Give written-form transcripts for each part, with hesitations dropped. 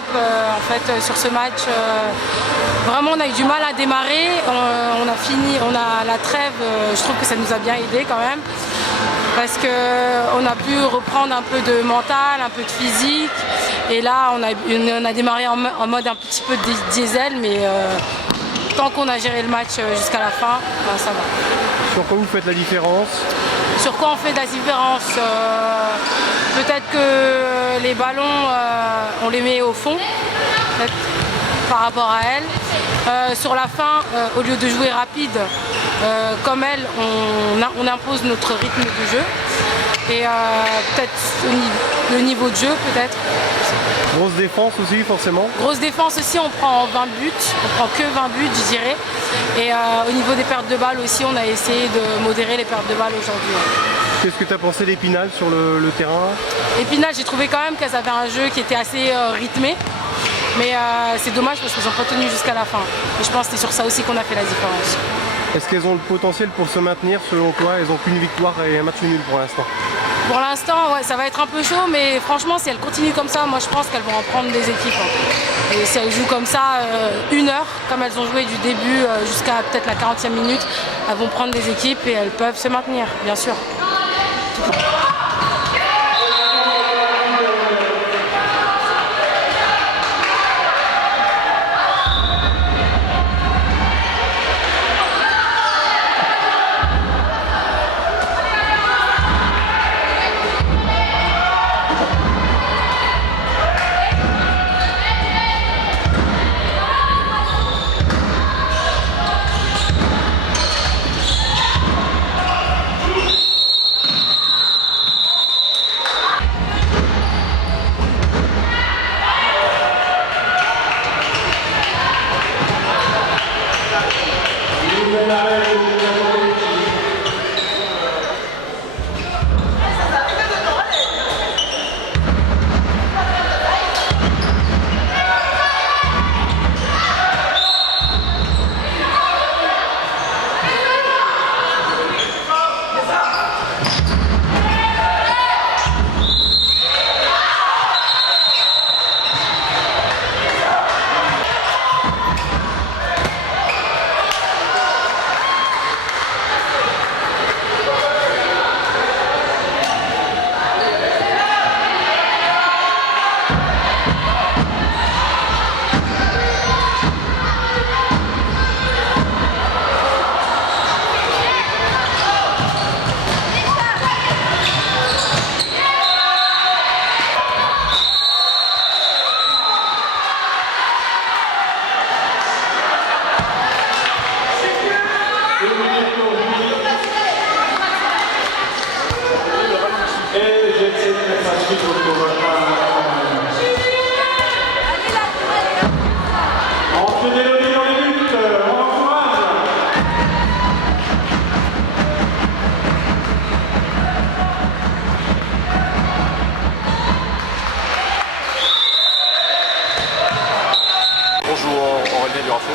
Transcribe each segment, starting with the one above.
flop en fait sur ce match. Vraiment on a eu du mal à démarrer, on a la trêve, je trouve que ça nous a bien aidé quand même. Parce qu'on a pu reprendre un peu de mental, un peu de physique. Et là, on a démarré en mode un petit peu diesel, mais tant qu'on a géré le match jusqu'à la fin, ça va. Sur quoi vous faites la différence? Sur quoi on fait de la différence? Peut-être que les ballons, on les met au fond, par rapport à elle. Sur la fin, au lieu de jouer rapide, comme elle, on impose notre rythme de jeu. Et peut-être le niveau de jeu, peut-être. Grosse défense aussi, forcément. Grosse défense aussi, on prend 20 buts, on prend que 20 buts, je dirais. Et au niveau des pertes de balles aussi, on a essayé de modérer les pertes de balles aujourd'hui. Qu'est-ce que tu as pensé d'Épinal sur le terrain? Épinal, j'ai trouvé quand même qu'elles avaient un jeu qui était assez rythmé. Mais c'est dommage parce qu'elles n'ont pas tenu jusqu'à la fin. Et je pense que c'est sur ça aussi qu'on a fait la différence. Est-ce qu'elles ont le potentiel pour se maintenir selon toi? Elles n'ont qu'une victoire et un match nul pour l'instant. Pour l'instant, ouais, ça va être un peu chaud, mais franchement, si elles continuent comme ça, moi je pense qu'elles vont en prendre des équipes. Et si elles jouent comme ça 1 heure, comme elles ont joué du début jusqu'à peut-être la 40e minute, elles vont prendre des équipes et elles peuvent se maintenir, bien sûr.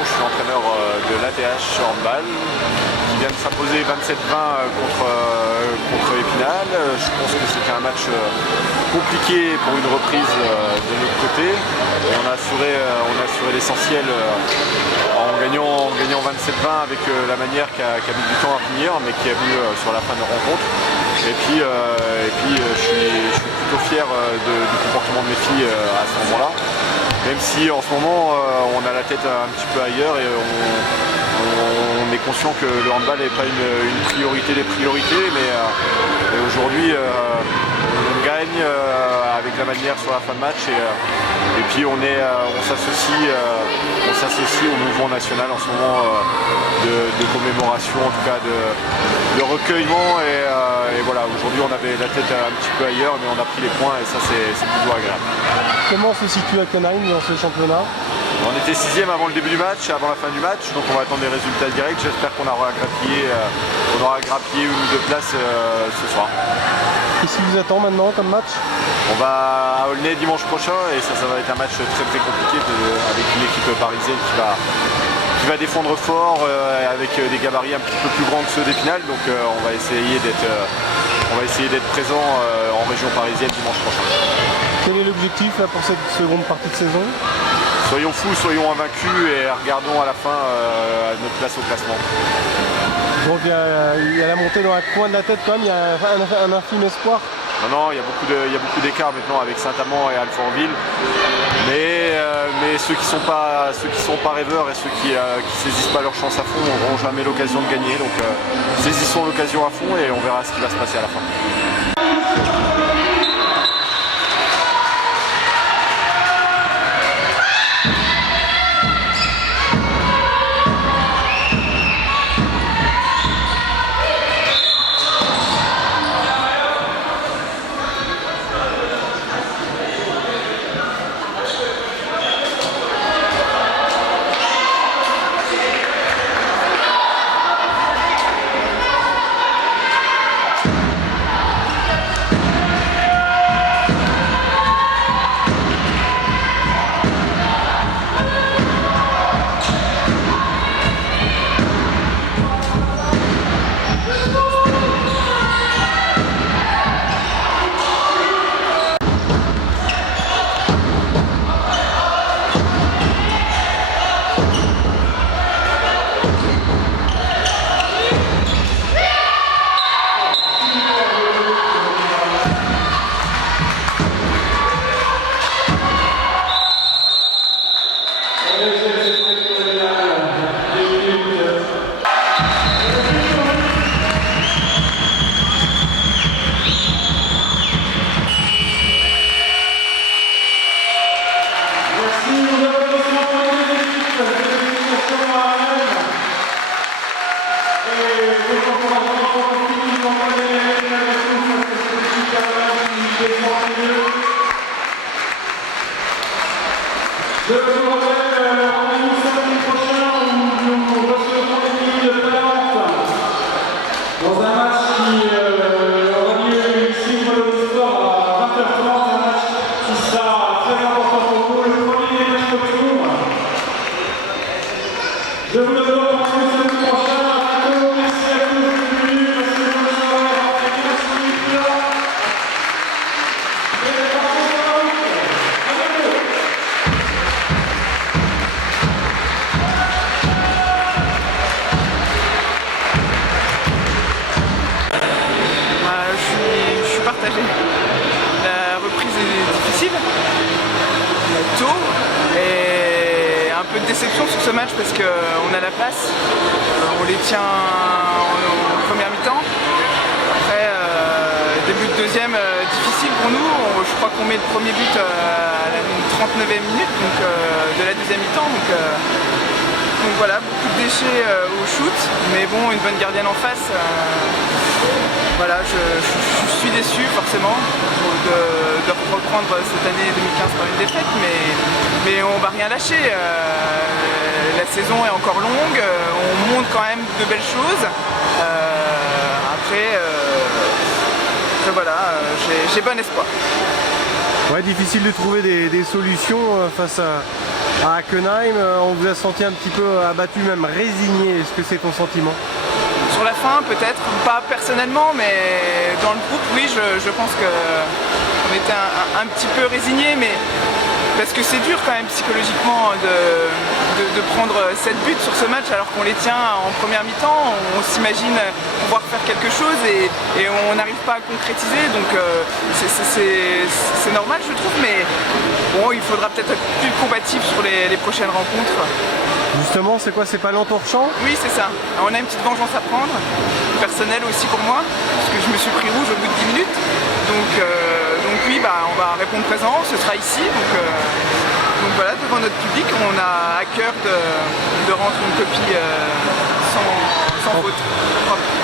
Je suis l'entraîneur de l'ATH Handball qui vient de s'imposer 27-20 contre Épinal. Je pense que c'était un match compliqué pour une reprise de notre côté. Et on a assuré l'essentiel en gagnant 27-20 avec la manière qui a mis du temps à finir, mais qui a vu sur la fin de la rencontre. Et puis je suis plutôt fier du comportement de mes filles à ce moment-là. Même si en ce moment on a la tête un petit peu ailleurs et on est conscient que le handball n'est pas une priorité des priorités, mais aujourd'hui on gagne avec la manière sur la fin de match et puis on s'associe au mouvement national en ce moment de commémoration, en tout cas de recueillement et voilà, aujourd'hui on avait la tête un petit peu ailleurs mais on a pris les points et ça c'est plutôt agréable. Comment se situe Hackenheim dans ce championnat? On était 6e avant le début du match, avant la fin du match, donc on va attendre des résultats directs. J'espère qu'on aura grappillé 1 ou 2 places ce soir. Qu'est-ce qui vous attend maintenant comme match? On va à Aulnay dimanche prochain et ça va être un match très compliqué avec une équipe parisienne qui va défendre fort avec des gabarits un petit peu plus grands que ceux d'Épinal, donc on va essayer d'être présent en région parisienne dimanche prochain. Quel est l'objectif là pour cette seconde partie de saison? Soyons fous, soyons invaincus et regardons à la fin notre place au classement. Donc il y a la montée dans un coin de la tête quand même, il y a un infime espoir. Non, il y a beaucoup d'écart maintenant avec Saint-Amand et Alfortville. Mais ceux qui sont pas rêveurs et ceux qui saisissent pas leur chance à fond n'auront jamais l'occasion de gagner. Donc saisissons l'occasion à fond et on verra ce qui va se passer à la fin. Je vous rappelle rendez-vous samedi prochain où nous recevrons l'équipe de Talente dans un match qui aura lieu ici au Palais des Sports à 20h30, un match qui sera très important pour vous, le premier match retour. Je vous donne rendez-vous samedi prochain, à bientôt, merci à tous d'être venus, passez une bonne soirée, merci là. La reprise est difficile, tôt, et un peu de déception sur ce match parce qu'on a la place, on les tient en première mi-temps. Après, début de deuxième, difficile pour nous, je crois qu'on met le premier but à la 39e minute donc, de la deuxième mi-temps. Donc voilà, beaucoup de déchets au shoot, mais bon, une bonne gardienne en face. Voilà, je suis déçu forcément de reprendre cette année 2015 par une défaite, mais on va rien lâcher. La saison est encore longue, on montre quand même de belles choses. Après voilà, j'ai bon espoir. Ouais, difficile de trouver des solutions face à Hackenheim. On vous a senti un petit peu abattu, même résigné. Est-ce que c'est ton sentiment? Sur la fin, peut-être, pas personnellement, mais dans le groupe, oui, je pense qu'on était un petit peu résignés, mais parce que c'est dur quand même psychologiquement de prendre 7 buts sur ce match alors qu'on les tient en première mi-temps. On s'imagine pouvoir faire quelque chose et on n'arrive pas à concrétiser, donc c'est normal je trouve, mais bon, il faudra peut-être être plus combatif sur les prochaines rencontres. Justement, c'est quoi? C'est pas l'entorchant? Oui, c'est ça. On a une petite vengeance à prendre, personnelle aussi pour moi, parce que je me suis pris rouge au bout de 10 minutes. Donc oui, on va répondre présent, ce sera ici. Donc voilà, devant notre public, on a à cœur de rendre une copie sans faute propre.